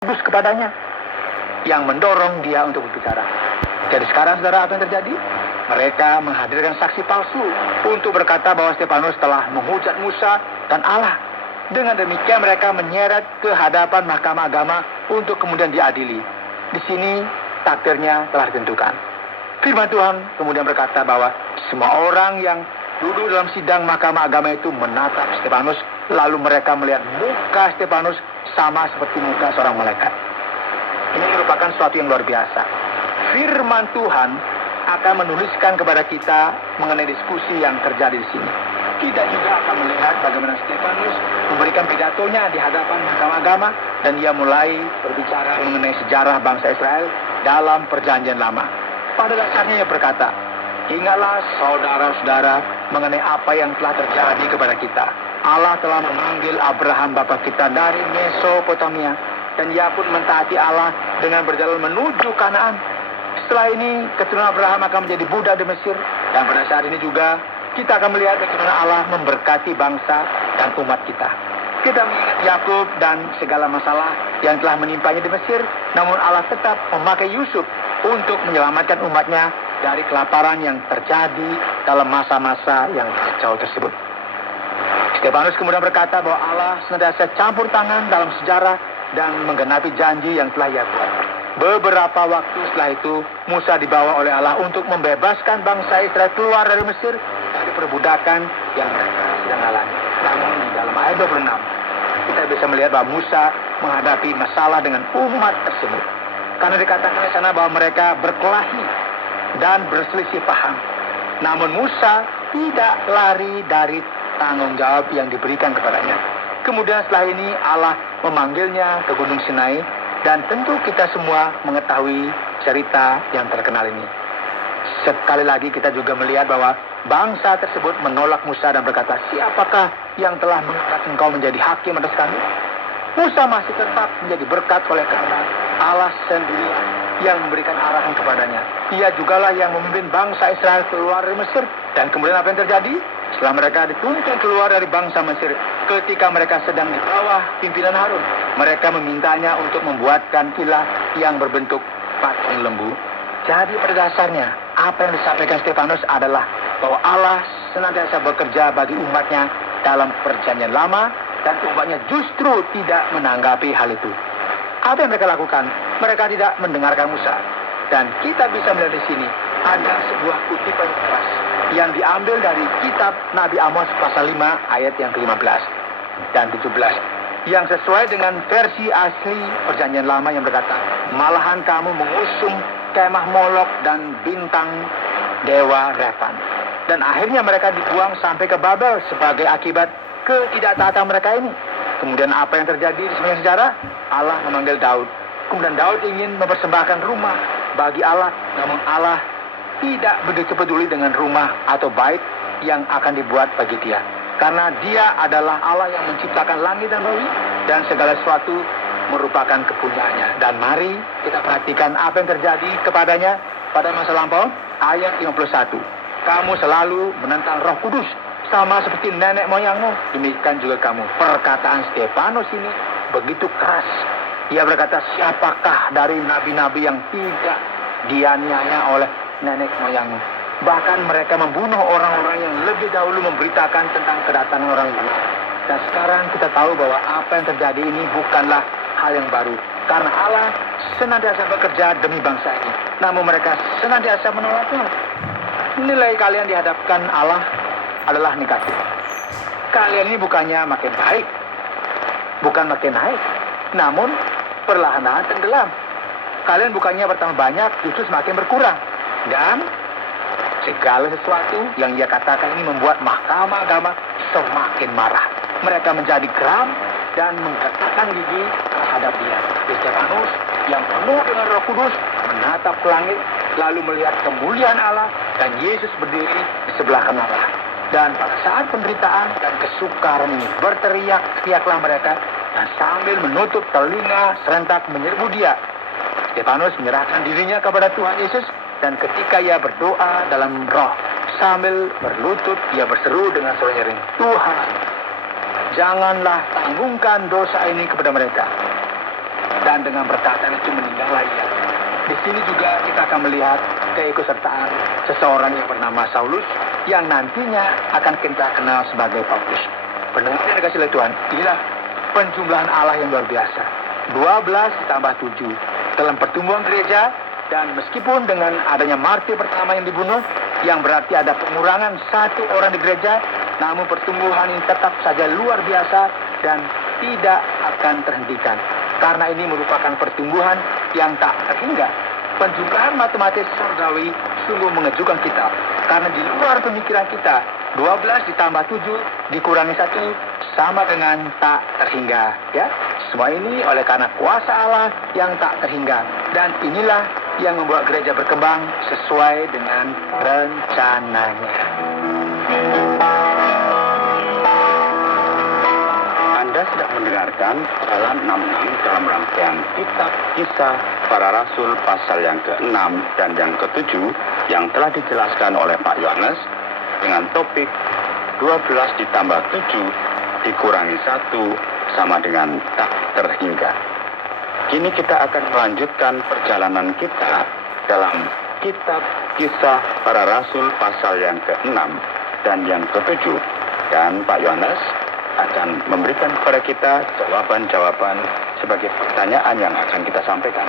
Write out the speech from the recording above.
Kudus kepadanya yang mendorong dia untuk berbicara. Jadi sekarang saudara, apa yang terjadi? Mereka menghadirkan saksi palsu untuk berkata bahwa Stefanus telah menghujat Musa dan Allah. Dengan demikian mereka menyeret ke hadapan mahkamah agama untuk kemudian diadili. Di sini takdirnya telah ditentukan. Firman Tuhan kemudian berkata bahwa semua orang yang duduk dalam sidang mahkamah agama itu menatap Stefanus, lalu mereka melihat muka Stefanus sama seperti muka seorang malaikat. Ini merupakan sesuatu yang luar biasa. Firman Tuhan akan menuliskan kepada kita mengenai diskusi yang terjadi di sini. Kita juga akan melihat bagaimana Stefanus memberikan pidatonya di hadapan mahkamah agama, dan ia mulai berbicara mengenai sejarah bangsa Israel dalam Perjanjian Lama. Pada dasarnya ia berkata, ingatlah saudara-saudara mengenai apa yang telah terjadi kepada kita. Allah telah memanggil Abraham bapa kita dari Mesopotamia, dan ia pun mentaati Allah dengan berjalan menuju Kanaan. Setelah ini keturunan Abraham akan menjadi budak di Mesir, dan pada saat ini juga kita akan melihat bagaimana Allah memberkati bangsa dan umat kita. Kita mengingat Yakub dan segala masalah yang telah menimpanya di Mesir, namun Allah tetap memakai Yusuf untuk menyelamatkan umatnya dari kelaparan yang terjadi dalam masa-masa yang kacau tersebut. Stefanus kemudian berkata bahwa Allah senantiasa campur tangan dalam sejarah dan menggenapi janji yang telah ia buat. Beberapa waktu setelah itu, Musa dibawa oleh Allah untuk membebaskan bangsa Israel keluar dari Mesir dari perbudakan yang mereka sedang alami. Namun di dalam ayat 26, kita bisa melihat bahwa Musa menghadapi masalah dengan umat tersebut. Karena dikatakan di sana bahwa mereka berkelahi dan berselisih paham. Namun Musa tidak lari dari tanggung jawab yang diberikan kepadanya. Kemudian setelah ini Allah memanggilnya ke Gunung Sinai, dan tentu kita semua mengetahui cerita yang terkenal ini. Sekali lagi kita juga melihat bahwa bangsa tersebut menolak Musa dan berkata, siapakah yang telah mengangkat engkau menjadi hakim atas kami? Musa masih tetap menjadi berkat oleh karena Allah sendiri yang memberikan arahan kepadanya. Ia jugalah yang memimpin bangsa Israel keluar dari Mesir. Dan kemudian apa yang terjadi? Setelah mereka dituntun keluar dari bangsa Mesir, ketika mereka sedang di bawah pimpinan Harun, mereka memintanya untuk membuatkan ilah yang berbentuk patung lembu. Jadi pada dasarnya, apa yang disampaikan Stefanus adalah bahwa Allah senantiasa bekerja bagi umatnya dalam Perjanjian Lama, dan umatnya justru tidak menanggapi hal itu. Apa yang mereka lakukan? Mereka tidak mendengarkan Musa. Dan kita bisa melihat di sini ada sebuah kutipan keras yang diambil dari kitab Nabi Amos pasal 5 ayat yang ke-15 dan 17, yang sesuai dengan versi asli Perjanjian Lama yang berkata, malahan kamu mengusung kemah Molok dan bintang dewa Refan. Dan akhirnya mereka dibuang sampai ke Babel sebagai akibat ketidaktaatan mereka ini. Kemudian apa yang terjadi di sepanjang sejarah? Allah memanggil Daud. Kemudian Daud ingin mempersembahkan rumah bagi Allah, namun Allah tidak begitu peduli dengan rumah atau bait yang akan dibuat bagi dia. Karena dia adalah Allah yang menciptakan langit dan bumi, dan segala sesuatu merupakan kepunyaannya. Dan mari kita perhatikan apa yang terjadi kepadanya pada masa lampau. Ayat 51. Kamu selalu menentang Roh Kudus, sama seperti nenek moyangmu. Demikian juga kamu. Perkataan Stefanus ini begitu keras. Ia berkata, siapakah dari nabi-nabi yang tidak dianiaya oleh nenek moyangmu? Bahkan mereka membunuh orang-orang yang lebih dahulu memberitakan tentang kedatangan orang itu. Dan sekarang kita tahu bahwa apa yang terjadi ini bukanlah hal yang baru. Karena Allah senantiasa bekerja demi bangsa ini. Namun mereka senantiasa menolaknya. Nilai kalian dihadapkan Allah adalah negatif. Kalian ini bukannya makin baik, bukan makin naik, namun perlahan-lahan tenggelam. Kalian bukannya bertambah banyak, justru semakin berkurang. Dan segala sesuatu yang ia katakan ini membuat mahkamah agama semakin marah. Mereka menjadi geram dan menggetakkan gigi terhadap dia. Stefanus yang penuh dengan Roh Kudus menatap ke langit, lalu melihat kemuliaan Allah dan Yesus berdiri di sebelah kanan Allah. Dan pada saat penderitaan dan kesukaran ini, berteriak-teriaklah mereka, dan sambil menutup telinga serentak menyerbu dia. Stefanus menyerahkan dirinya kepada Tuhan Yesus, dan ketika ia berdoa dalam roh sambil berlutut, ia berseru dengan suara nyaring, Tuhan, janganlah tanggungkan dosa ini kepada mereka. dan dengan perkataan itu meninggallah ia. Di sini juga kita akan melihat keikutsertaan seseorang yang bernama Saulus yang nantinya akan kita kenal sebagai Paulus. Pendengar yang dikasihi oleh Tuhan, inilah penjumlahan Allah yang luar biasa. 12 ditambah 7 dalam pertumbuhan gereja, dan meskipun dengan adanya martir pertama yang dibunuh, yang berarti ada pengurangan satu orang di gereja, namun pertumbuhan ini tetap saja luar biasa dan tidak akan terhentikan. Karena ini merupakan pertumbuhan yang tak terhingga. Penjumlahan matematis surgawi sungguh mengejutkan kita. Karena di luar pemikiran kita, 12 ditambah 7 dikurangi 1 sama dengan tak terhingga. Ya, semua ini oleh karena kuasa Allah yang tak terhingga. Dan inilah yang membuat gereja berkembang sesuai dengan rencananya. Anda sedang mendengarkan Jalan 66 dalam rangkaian Kitab Kisah Para Rasul pasal yang ke-6 dan yang ke-7 yang telah dijelaskan oleh Pak Yohanes dengan topik 12 ditambah 7 dikurangi 1 sama dengan tak terhingga. Kini kita akan melanjutkan perjalanan kita dalam Kitab Kisah Para Rasul pasal yang ke-6 dan yang ke-7. Dan Pak Yohanes akan memberikan kepada kita jawaban-jawaban sebagai pertanyaan yang akan kita sampaikan.